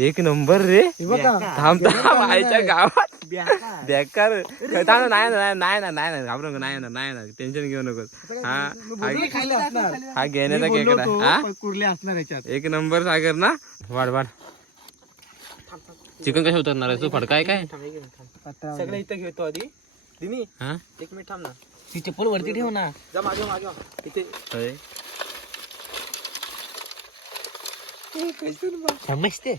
एक नंबर रे. थांब आईच्या गावात बेकार. नाही नाही नाही नाही नाही घाबरू नको. नाही नाही नाही टेन्शन घेऊ नको. हा घेण्याचा खेकडा. हा कुर्ले असणार याच्यात. एक नंबर सागर ना. वाढ वाढ. चिकन कशा उतरणार आहे तू? फडकाय काय सगळं इथं घेतो आधी. दिनी हा एक मिनिट थांब ना. ती चप्पल वरती ठेव ना. जा मागे मागे इथे समजते.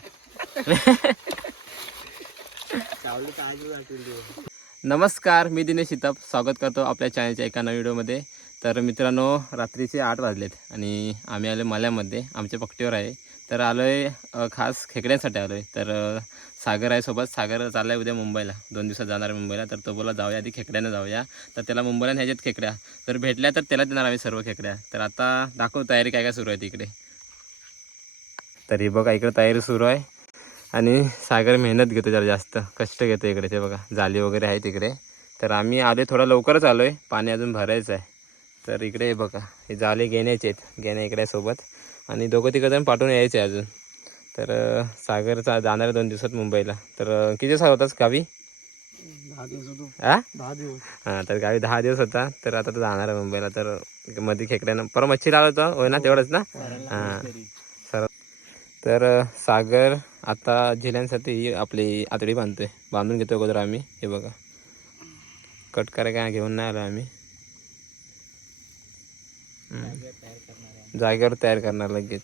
नमस्कार, मी दिनेश शिताप स्वागत करतो आपल्या चॅनलच्या एका नवीन व्हिडिओमध्ये. तर मित्रांनो, रात्रीचे 8 वाजलेत आणि आम्ही आलो मल्यामध्ये. आमच्या पकटीवर आहे. तर आलो आहे खास खेकड्यांसाठी आलो आहे. तर सागर आहे सोबत. सागर चालला आहे उद्या मुंबईला, 2 दिवसात जाणार आहे मुंबईला. तर तो बोला जाऊया आधी खेकड्यानं जाऊया. तर त्याला मुंबईला न्यायच्यात खेकड्या. तर भेटल्या तर त्याला देणार आम्ही सर्व खेकड्या. तर आता दाखवू तयारी काय काय सुरू आहे तिकडे. तरी बघा इकडे तयारी सुरू आहे आणि सागर मेहनत घेतो, जरा जास्त कष्ट घेतो इकडे. ते बघा जाली वगैरे आहे तिकडे. तर आम्ही आलो थोडा लवकरच आलो आहे, पाणी अजून भरायचं आहे. तर इकडे बघा हे जाले घेण्याचे आहेत, घेण्या इकडे सोबत आणि दोघं तिघं जण पाठवून यायचे अजून. तर सागरचा जाणार आहे 2 दिवसात मुंबईला. तर किती दिवस होताच गावी? 10 दिवस होतो. 10 दिवस. हां, तर गावी 10 दिवस होता. तर आता तो जाणार आहे मुंबईला. तर मध्ये खेकड्यानं परत मच्छी लावलं होतं होय ना, तेवढंच ना. हां सर. तर सागर आता झेल्यांसाठी आपली आतडी बांधतोय, बांधून घेतो अगोदर आम्ही. हे बघा कट करायला काय घेऊन नाही आलो आम्ही, जागेवर तयार करणार लगेच.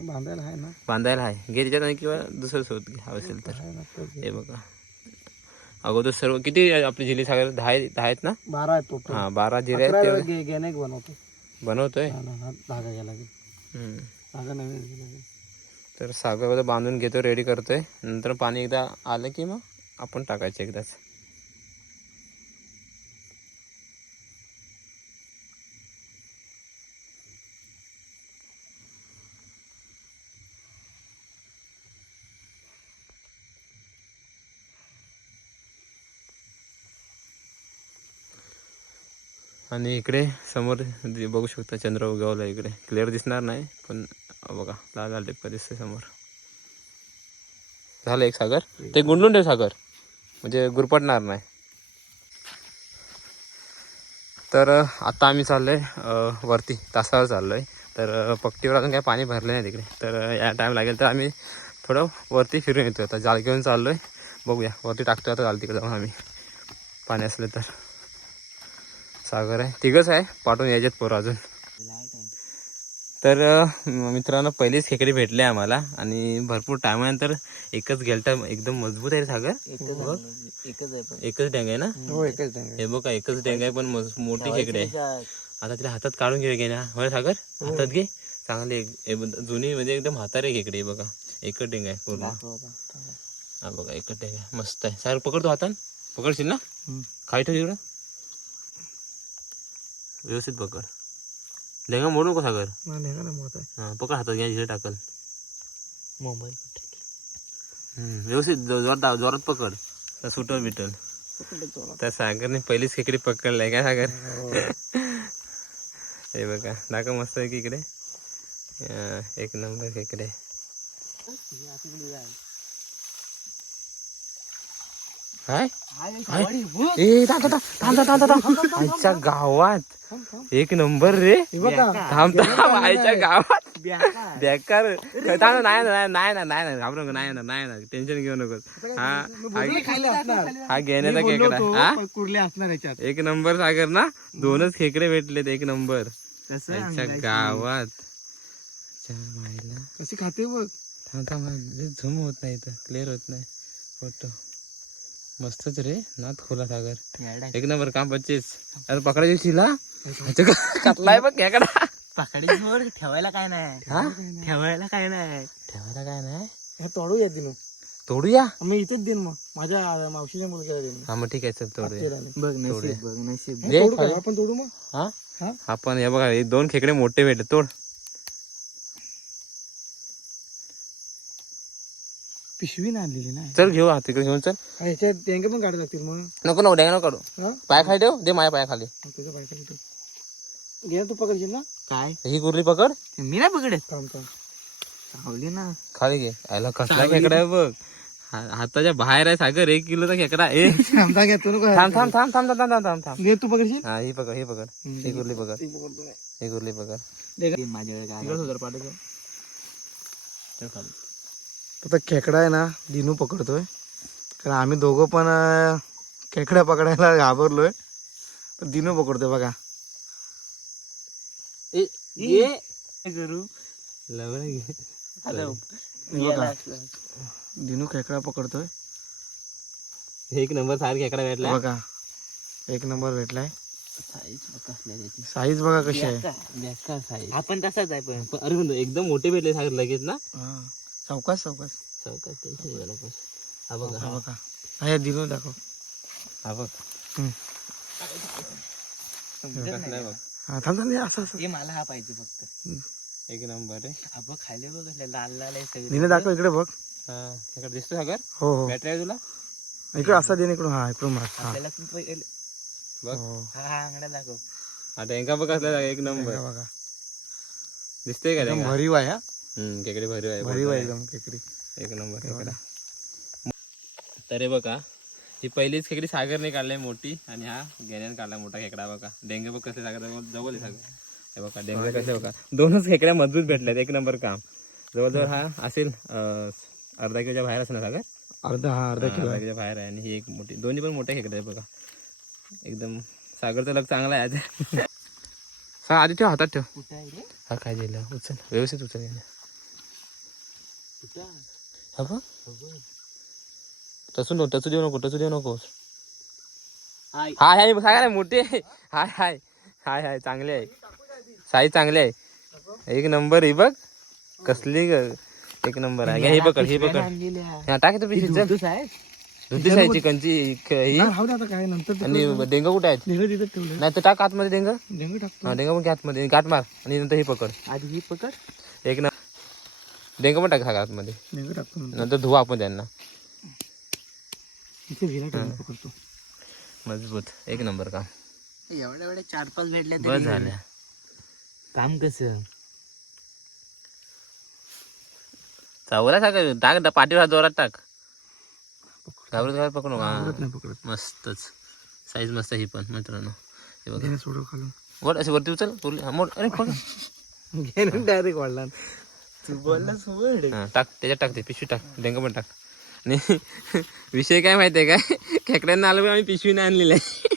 बांधायला आहे ना, बांधायला आहे घे त्याच्यात, किंवा दुसरं सोबत घे हवं असेल तर. हे बघा अगोदर सर्व किती आपली झिली सागर 10 आहेत ना? 12 आहेत टोटल. हां 12 जिरे आहेत. घेणे बनवतो बनवतोय. धागा घ्यायला लागेल. धागा नवीन. तर सागर बांधून घेतो, रेडी करतोय. नंतर पाणी एकदा आलं की मग आपण टाकायचं एकदाच. आणि इकडे समोर बघू शकता चंद्र उगवला. इकडे क्लिअर दिसणार नाही पण बघा लाल लाल टिपका दिसते समोर. झालं एक सागर. ते गुंडून ठेव सागर, म्हणजे गुरपटणार नाही. तर आता आम्ही चाललोय वरती, तासावर चाललोय. तर पट्टीवर अजून काही पाणी भरलं नाही तिकडे. तर या टाईम लागेल तर आम्ही थोडं वरती फिरून येतो. आता जाळ घेऊन चाललोय, बघूया वरती टाकतो आता जाळ तिकडे जाऊन आम्ही, पाणी असले तर. सागर आहे, तिघंच आहे, पाठवून यायचेत पोरं अजून. तर मित्रांनो पहिलीच खेकडी भेटली आम्हाला आणि भरपूर टायमानंतर एकच गेलटा. एकदम मजबूत आहे सागर. एकच डेंग आहे ना? हो एकच डेंग. हे बघा एकच डेंग आहे पण मोठी खेकडी आहे. आता तिला हातात काढून घे ना, होय सागर हातात घे. चांगली जुनी म्हणजे एकदम म्हातारी खेकडी आहे. बघा एकच डेंग आहे पूर्ण. हा बघा एकच डेंग आहे, मस्त आहे. सागर पकडतो हातान, पकडशील ना? खाई ठेव तिकडं, व्यवस्थित पकड. डेंगा मोडू नको सागर. हां पकड हातात घ्या, जिथे टाकल. मोबाईल व्यवस्थित जोरात पकड, तर सुटल बिटल. त्या सागरने पहिलीच खेकडी पकडलाय काय सागर? हे बघा दाखव मस्त आहे की इकडे. एक नंबर खेकडे. आईच्या गावात एक नंबर रे. थांब आईच्या गावात बेकार. नाही नाही नाही नाही घाबरू नको. नाही नाही टेन्शन घेऊ नको. हा घेण्याचा खेकडा. हा कुर्ले असणार याच्यात. एक नंबर सागर ना. 2च खेकडे भेटलेत एक नंबर आईच्या गावात. कशी खाते बघ. थांब झूम होत नाही, इथं क्लिअर होत नाही फोटो. मस्तच रे, नाथ खोला सागर. एक नंबर काम 25. अरे पकडायची शिला कटलाय बघ खेकडा. पकडायची ठेवायला काय नाही. ठेवायला काय नाही. ठेवायला काय नाही. हे तोडूया दिन. तोडूया मी इथेच देईन मग माझ्या मावशीच्या मुलग्याला देईन. हा मग ठीक आहे चल तोडूया. बघ नशीब, बघ नशीब. दे आपण तोडू मग. हा आपण हे बघा हे 2 खेकडे मोठे भेटले. तोड. पिशवी नाही आणलेली ना. चल घेऊ हात तिकडे घेऊन चल. ह्याच्यात डेंगे पण काढायला लागतील मग. नको डेंगा नको काढू. पाय खाली ठेव, दे माझ्या पाया खाली. तुझ्या बायकाला ठेव. घे तू पकडशील ना. काय ही कुर्ली पकड. मी नाही पकडत. थांब थांब. खावली ना. खाली घे आयला कसला खेकडा आहे बघ. हाताच्या बाहेर आहे सागर. 1 किलोचा खेकडा. आमचा घेतो नको. थांब थांब थांब थांब थांब थांब थांब थांब. घे तू पकडशील. हा ही पकड, ही पकड, ही गुरली पकड, ही गुरली पकड. माझ्याकडे काय आता खेकडा आहे ना दिनू पकडतोय, कारण आम्ही दोघं पण खेकड्या पकडायला घाबरलोय. तर दिनू पकडतोय बघा. करू लवण घे. बघा दिनू खेकडा पकडतोय. 1 नंबर सार खेकडा भेटला. बघा 1 नंबर भेटलाय. साईज कसल्या त्याची. साईज बघा कशी आहे. बेकार साईज. आपण तसाच आहे पण. अरे पण एकदम मोठे भेटले सागर लगेच ना. हा सावकाश सावकाश. चौकात टेन्शन घ्यायला पण. हा बघा, हा बघा. हा दिनू दाखव. हा बघ. कसला बघ. हा थांब थांब असं असं. हे मला हा पाहिजे फक्त. 1 नंबर आहे. हा बघ खायला बघ कसल्या लाल लाल आहे सगळे. दिनू दाखव इकडे बघ. हा खेकडा दिसतो सागर. हो हो बॅटरी आहे तुला. इकडे असा दिन इकडून. हा इकडून मार. हा आपल्याला पण पहिले- बघ. हो. हा अंगडा दाखव. हा डेंगा बघ कसला 1 नंबर बघा बघा दिसतोय का एकदम डेंगा. भरीव आहे. हा खेकडे भरीव आहे. भरीव आहे एकदम खेकडी. 1 नंबर खेकडा. तर हे बघा ही पहिलीच खेकडी सागरने काढलाय मोठी, आणि हा गेल्याने काढला मोठा खेकडा. बघा डेंगे बघ कसे सागर जवळ आहे सागर. हे बघा डेंगे कसे बघा. 2च खेकड्या मजबूत भेटल्यात. 1 नंबर काम. जवळजवळ हा असेल अर्धा किलोच्या बाहेर असेल ना सागर. अर्धा किलो अर्धा किलोच्या बाहेर आहे. आणि ही एक मोठी, दोन्ही पण मोठ्या खेकडे आहे बघा. एकदम सागरचा लग चांगला आहे आज. आधी ठेव, हातात ठेव. कुठं आहे रे? हा काय दिलं उचल, व्यवस्थित उचल. कुठं? हा बघ टचू देऊ नको, टचू देऊ नकोस. हाय. हाय हाय सागर आहे मोठी आहे. हाय हाय हाय हाय चांगली आहे. साईज चांगली आहे. 1 नंबर. ही बघ कसली 1 नंबर आहे. हे पकड, हे पकड. आणलेल्या. हा टाक तू पिशवीत. चल दूध आहे. दुधी साईजची कंची ही. राहू दे आता काय नंतर आणि डेंगा कुठे आहेत. डेंगर तिथे ठेवलं. नाही तर टाक आतमध्ये डेंगा. डेंगर टाकतो. हा डेंगा पण घे आतमध्ये. गाठ मार आणि नंतर हे पकड. आधी ही पकड. 1 नंबर. डेंगा पण टाक सागर आतमध्ये. डेंगर टाकतो नंतर. नंतर धुवा आपण त्यांना. इथे विला ठेवून पकडतो. मजबूत 1 नंबर काम. एवढ्या एवढ्या 4-5 भेटल्या बस झाल्या. काम कसं. चावला सागर. टाक पाठीवर जोरात टाक. घाबरत घाबरत पकडू नका. नाही पकडत. मस्तच साईज मस्त ही पण मित्रांनो. हे बघा त्याने सोडव खालून. वर अशी वरती उचल. मोड. अरे पकड. घेऊन डायरेक्ट वाढला. तू बोललास वड. हा टाक त्याच्यात टाक. ते पिशवी टाक. डेंगा पण टाक. आणि विषय काय माहितीये काय, खेकड्यांना आलं पण आम्ही पिशवी नाही आणलेली आहे.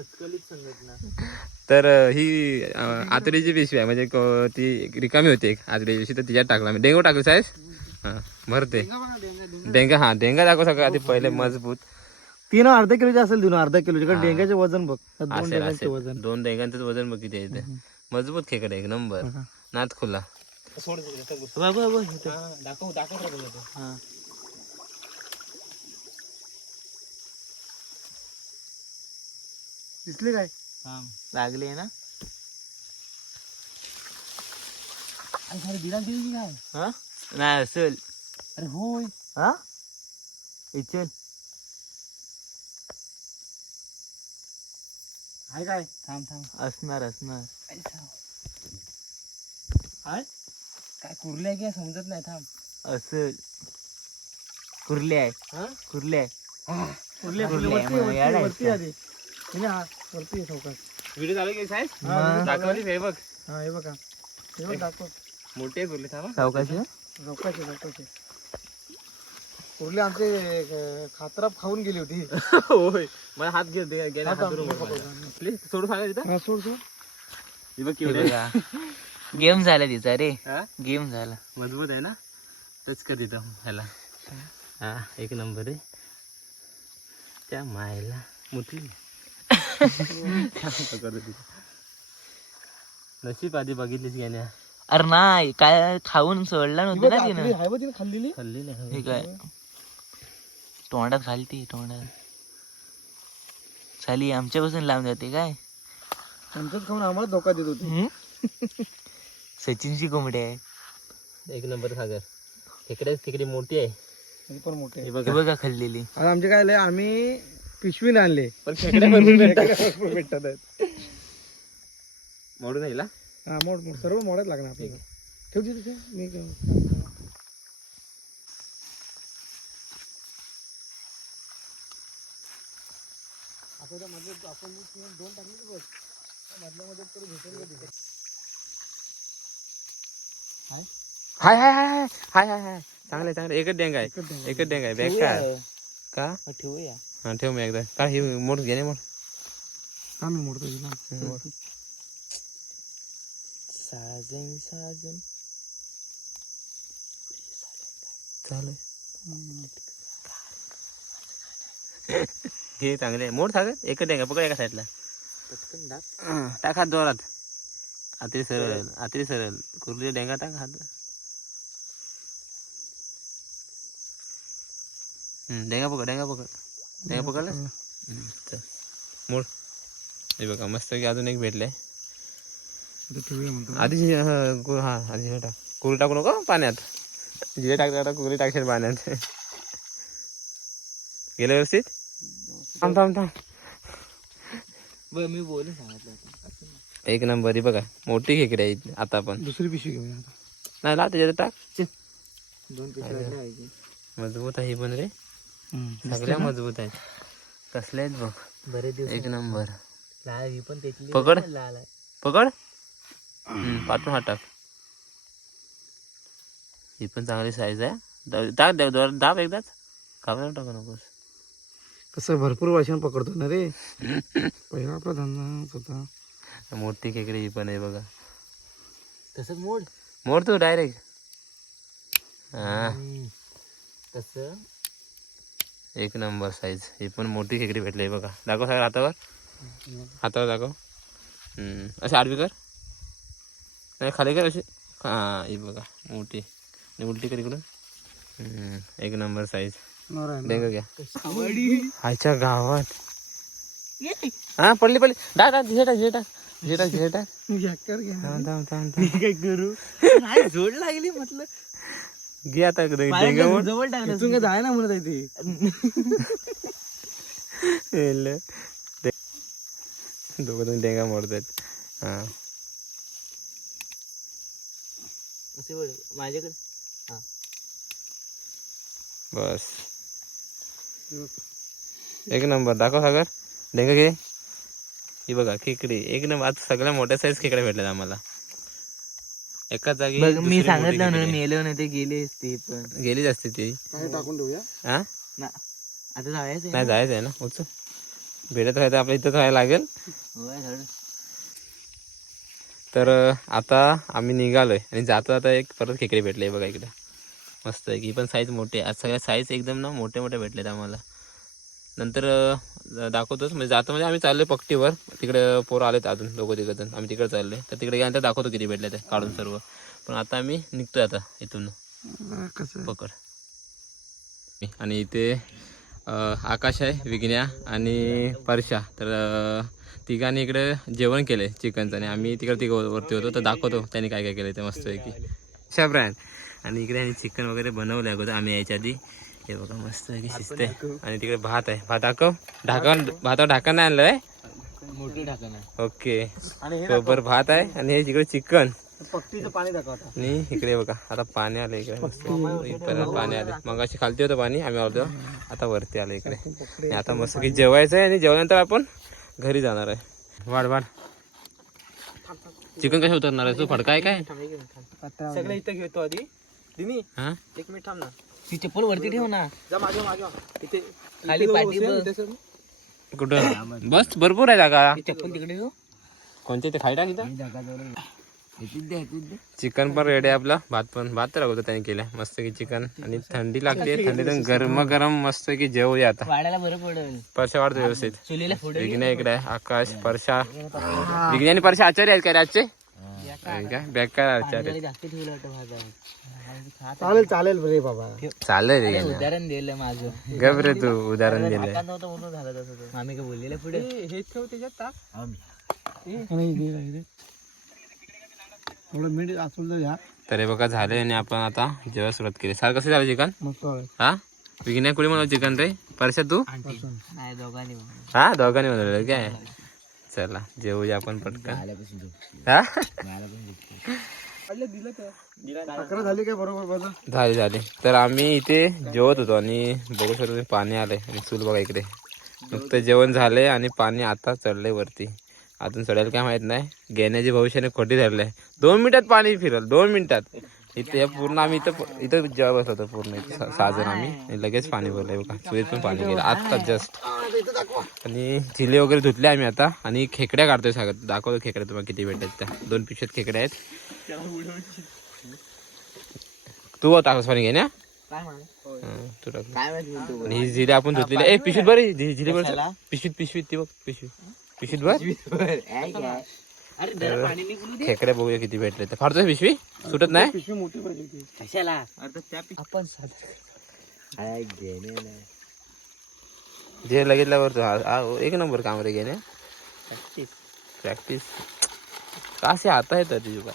अस्खलित संघटना. तर ही आतडीची पिशवी आहे. म्हणजे ती रिकामी होती एक आतडीची पिशवी, तर तिच्यात टाकला मी. डेंगो टाकलं साहेब. हा भरते डेंगा. हा डेंगा दाखव सगळं आधी पहिले मजबूत. 3 अर्धा किलोचे असेल दिनू. अर्धा किलोचे. कारण डेंग्याचे वजन बघ. 2 असेल डेंग्याचे असेल. वजन. 2 डेंगांचं वजन बघ किती आहे ते. मजबूत खेकडे 1 नंबर. नाद खुला. दाखव दाखव. हा दिसले काय. लागले ना. दिला दिली काय. हा नाही असेल. अरे होय. हा इचल आहे काय. थांब असणार आहे काय कुर्ले काय समजत नाही. थांब असेल. कुर्ले आहे. कुर्ले आहे. कुर्ले कुर्ले, वरती आधी. हा वरती चौकात. व्हिडिओ चालू की साहेब. हा, दाखवली हे बघ. हा हे बघा. हे बघ दाखव. मोठे बोलले थांबा. सावकाशी. चौकाचे. कुर्ले आमचे खात्राप खाऊन गेली होती. होय मला हात घे. गेला हात धरून बघ मला. प्लीज सोडू सांगा तिथं. हा सोड सोड. हे बघ केवढे. गेम झाला तिचा रे. हा गेम झाला. मजबूत आहे ना. टच कर तिथं ह्याला. हा 1 नंबर आहे. त्या मायला मुतली. नशीब आधी बघितलीच गेल्या. अरे नाही काय खाऊन सोडला नव्हतं ना तिनं. आहे बघ तिने खाल्लेली. खाल्लेली हे काय तोंडात घालती. तोंडात साली आमच्यापासून लांब जाते काय. आमच्याच खाऊन आम्हाला धोका देत होती. सचिनची कोंबडी आहे. 1 नंबर सागर. खेकडी मोठी आहे. हे पण मोठे. हे हे बघा बघा खाल्लेली. आता आमचे काय आम्ही पिशवीने आणले. पण खेकड्या भरपूर भेटतात. मोडून येईल. हा मोड सर्व मोडच लागणार आपल्याला. ठेव तिथे मी हाय हाय हाय हाय हाय हाय हाय चांगले चांगले एकच डेंग आहे एकच डेंग आहे बॅग काय का ठेवूया. हा ठेव मी एकदा काय हे मोठ घेणे मोठ मी मोडतो तिला. साजन साजन चालेल हे चांगले मोठ सागर एकच डेंग आहे पकड एका साईडला पटकन दाब. टाक हात जोरात आतरी सरळ कुर्ली डेंगा टाक हात डेंगा पकडला चल मोड हे बघा मस्त की अजून एक भेटलंय ठेवूया म्हणतो. आधी हा आधी जिरे टाक कुर्ली टाकू नको पाण्यात जिरे टाकता कुर्ली टाकशील पाण्यात गेलं व्यवस्थित थांब थांब थांब बरं मी बोलून सांगितलं होतं. असं नाही. एक नंबर ही बघा मोठी खेकडे आहे आता आपण दुसरी पिशवी घेऊया आता. नाही ला त्याच्यात टाक 2 पिशव्या पाहिजे. मजबूत आहे ही पण रे दिसतंय सगळ्या ना? मजबूत आहेत कसले आहेत बघ बरेच दिवस एक नंबर लाल ही पण त्याची पकड. लाल आहे. पकड पाठवून हात टाक ही पण चांगली साईज आहे टाक दाब एकदाच कापड टाकू नकोस कसं भरपूर वर्षांनी पकडतो ना रे पहिला आपला धंदा होता. मोठी खेकडे ही पण आहे बघा तसंच मोड मोड तू डायरेक्ट हा तसं एक नंबर साईज ही पण मोठी खेकडी भेटली बघा दाखव सगळं हातावर दाखव अशी आडवी कर नाही खाली कर अशी हा ही बघा मोठी आणि उलटी कर इकडून एक नंबर साईज डेंग घ्या आयच्या गावात हा पडली डाक झेटा काय करू जोड लागली म्हटलं घे आता डेंग जवळ टाकलं इथून काय जाय ना म्हणत आहे ते दोघं डेंगा मोडतात हा असे बघ माझ्याकडे बस एक नंबर दाखव सागर डेंग घे ही बघा खेकडी एक नंबर आता सगळ्या मोठ्या साईज खेकड्या भेटल्यात आम्हाला एकाच जागी बघ दुसरी मी मोठी सांगितलं ना खेकडी. मेलो ना ते गेले ते पण गेलीच असते ती टाकून ठेवूया. हा ना आता जायचं नाही जायचं आहे ना उच भेटत राहायचं आपल्या इथंच राहायला लागेल तर आता आम्ही निघालोय आणि जाता जाता एक परत खेकडे भेटले बघा इकडे मस्त आहे की पण साईज मोठे आज सगळ्या साईज एकदम ना मोठे मोठे भेटलेत आम्हाला नंतर दाखवतोच म्हणजे जातो म्हणजे आम्ही चाललोय पट्टीवर तिकडे पोरं आलेत अजून दोघं तिकडं आम्ही तिकडे चाललोय तर तिकडे गेल्यानंतर दाखवतो किती भेटले ते काढून सर्व पण आता आम्ही निघतोय आता इथून कसं पकड आणि इथे आकाश आहे विघ्न्या आणि परशा तर तिघांनी इकडे जेवण केलंय चिकनचं आणि आम्ही तिकडे वरती होतो तर दाखवतो त्यांनी काय काय केलं ते मस्त आहे की अशा ब्रँड आणि इकडे आणि चिकन वगैरे बनवलं अगोदर आम्ही यायच्या आधी हे बघा मस्त आहे की शिजते आणि तिकडे भात आहे भात दाखव भातावर ढाकण नाही आणलंय मोठी ढाकण आहे ओके बरोबर भात आहे आणि हे तिकडे चिकन पट्टीचं पाणी दाखवता आणि इकडे बघा आता पाणी आलं इकडे मस्त इथपर्यंत पाणी आले मग अशी खालती होतं पाणी आम्ही आलो आता वरती आलो इकडे आणि आता मस्त की जेवायचं आहे आणि जेवल्यानंतर आपण घरी जाणार आहे वाढ चिकन कसं उतरणार आहे तू फडका आहे काय सगळं इथं घेतो आधी दिनी हा 1 मिनिट थांब ना ती चप्पल वरती ठेव ना जा मागे इथे खाली पाठी कुठं बस भरपूर आहे जागा चप्पल तिकडे ठेव कोणते ते खाई टाक इथं जागा जवळ चिकन पण रेडी आहे आपला भात तर अगोदर त्यांनी केलं मस्त की चिकन आणि थंडी लागते थंडीतून गरम मस्त की जेवूया आता वाढायला बरं पडेल परशा वाढतो व्यवस्थित चुलीला पुढे विघ्न इकडे आहे आकाश परशा विघ्न आणि परशा आचार्य आहेत का रे आजचे काय बेकार आचार्य जास्त ठेवलं वाटतं भाजा चालेल रे बाबा चालेल रे उदाहरण दिलं माझं गप रे तू उदाहरण दिलंय नव्हतं म्हणून झालं तसं आम्ही काय बोललेलं पुढे हे ठेव त्याच्यात टाक थोडं मीठ आचल घ्या तर हे बघा झाले आणि आपण आता जेव्हा सुरुवात केली सार कसं झालं चिकन मस्त हा विघ्न कुणी म्हणलं चिकन रे परशा तू नाही दोघांनी हा दोघांनी बनवलेलं काय चला जेवूया आपण पटकन हा अकरा झाली काय बरोबर बघा. झाले तर आम्ही इथे जेवत होतो आणि बघू शकतो तुम्ही पाणी आलंय आणि चूल बघा इकडे. नुकतं जेवण झालंय आणि पाणी आता चढलंय वरती. अजून चढायला काय माहित नाही. घेण्याची भविष्याने खोटी धरलंय. 2 मिनिटात पाणी फिरल 2 मिनिटात. इथे पूर्ण आम्ही इथं जेव्हा बसलो होतो पूर्ण 6 जण आम्ही आणि लगेच पाणी भरलंय बघा. चुलीत पण पाणी गेलं आत्ता जस्ट. आणि झिले वगैरे धुतले आम्ही आता आणि खेकड्या काढतोय सागर. दाखवतो खेकड्या तुम्हाला किती भेटतात त्या. 2 पिशव्यात खेकड्या आहेत. तू टाकस पाणी घेण्या तू टाक. आणि ही झिले आपण धुतलेली. ए पिशवीत बरी झिले बरं पिशवीत ती बघ पिशवीत भर. खेकड्या बघूया किती भेटले. तर फारतोय पिशवी सुटत नाही. पिशवी मोठी पाहिजे. कशाला आपण जे लगेचल्यावर एक नंबर काम रे घेणे. प्रॅक्टिस कसे आता है तर तुझ्या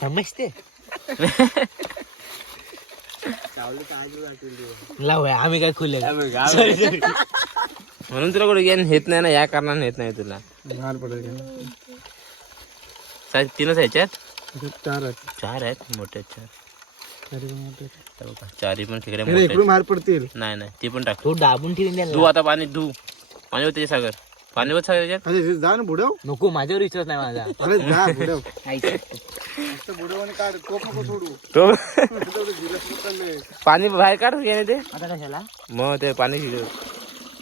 समजते लावूया आम्ही काय खुले म्हणून तुला कुठे घेऊन येत नाही ना. या कारणाने येत नाही तुला. लहान पडेल. साईज 3च ह्याच्यात 4 आहेत. 4 आहेत मोठे 4. तरी पण मोठे. चारी पण खेकड्या अरे मोठे इकडून बाहेर पडतील. नाही ती पण टाक. तो दाबून ठेवून द्या धू आता पाणी धू. पाणी होते सागर. पाणी होत सागर त्याच्यात. अरे जा ना बुडव. नको माझ्यावर विश्वास नाही माझा. अरे जा बुडव. बुडव आणि काढ. टोप नको सोडू. पाणी बाहेर काढ घेणे ते. आता कशाला मग ते पाणी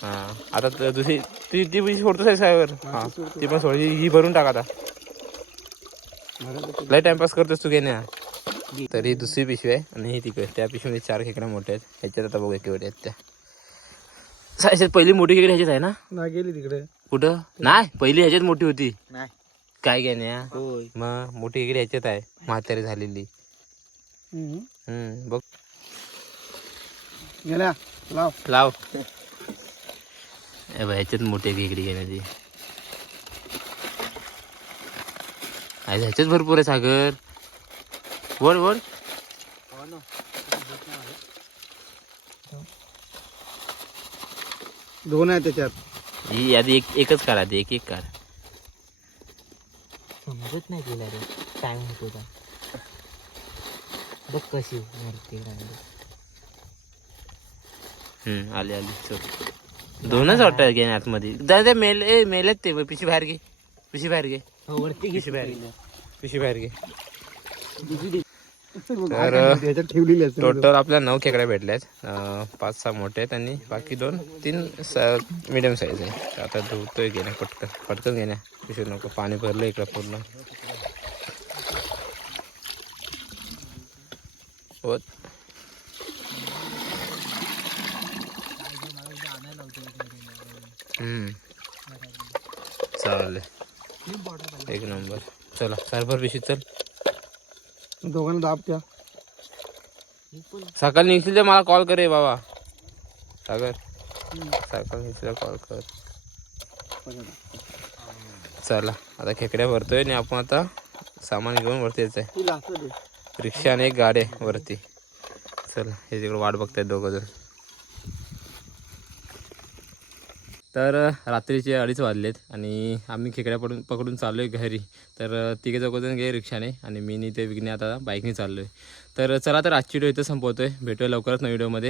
हा आता दुसरी ती पिशवी सोडतोस सागर. हा ती पण सोड. ही भरून टाक आता. लय टाइमपास करतोस तू घेण्या. तर ही दुसरी पिशवी आहे आणि ही तिकडे त्या पिशवीमध्ये 4 खेकड्या मोठ्या आहेत. ह्याच्यात आता बघूया केवढे आहेत त्या. ह्याच्यात पहिली मोठी खेकडी ह्याच्यात आहे ना. नाही गेली तिकडे. कुठं नाही पहिली ह्याच्यात मोठी होती. नाही काय घेण्या होय मग मोठी खेकडी ह्याच्यात आहे म्हातारी झालेली. बघ गेल्या लाव लाव. ह्याच्यात मोठी खेकडी घेण्याची ह्याच्यात भरपूर आहे सागर. वड वड 2 आहे त्याच्यात. ही आधी एकच काढा. ते एक काढ. समजत नाही तुला रे काय म्हणतो का. बघ कशी मरते आली चल. 2च वाटत घेणे आतमध्ये. दादा मेलेत ते. पिशी बाहेर घे. पिशी बाहेर घे. वरती पिशी बाहेर घे. पिशी बाहेर घे. त्याच्यात ठेवलेली असते. टोटल आपल्या 9 खेकड्या भेटल्यात. 5-6 मोठे आहेत आणि बाकी 2-3 मिडियम साईज आहे. आता धुतोय घेण्या पटकन घेण्या. पिशवी नको. पाणी भरलं इकडं पूर्ण. होत चालेल. एक नंबर. चला सारभर पिशवी चल. दोघांना दाब त्या. सकाळी निघतील तर मला कॉल कर रे बाबा. सागर सकाळी निघतील कॉल कर. चला आता खेकड्या भरतोय आणि आपण आता सामान घेऊन वरती यायचं आहे. रिक्षा आणि एक गाडी आहे वरती. चला हे तिकडे वाट बघतायत 2 जण. तर रात्रीचे 2:30 वाजलेत आणि आम्ही खेकड्या पकडून चाललो आहे घरी. तर 3-4 जण गे रिक्षाने आणि मी ते विघ्ने आता बाईकने चाललो आहे. तर चला तर आजची व्हिडिओ इथं संपवतो आहे. भेटूया लवकरच नवीन व्हिडिओमध्ये.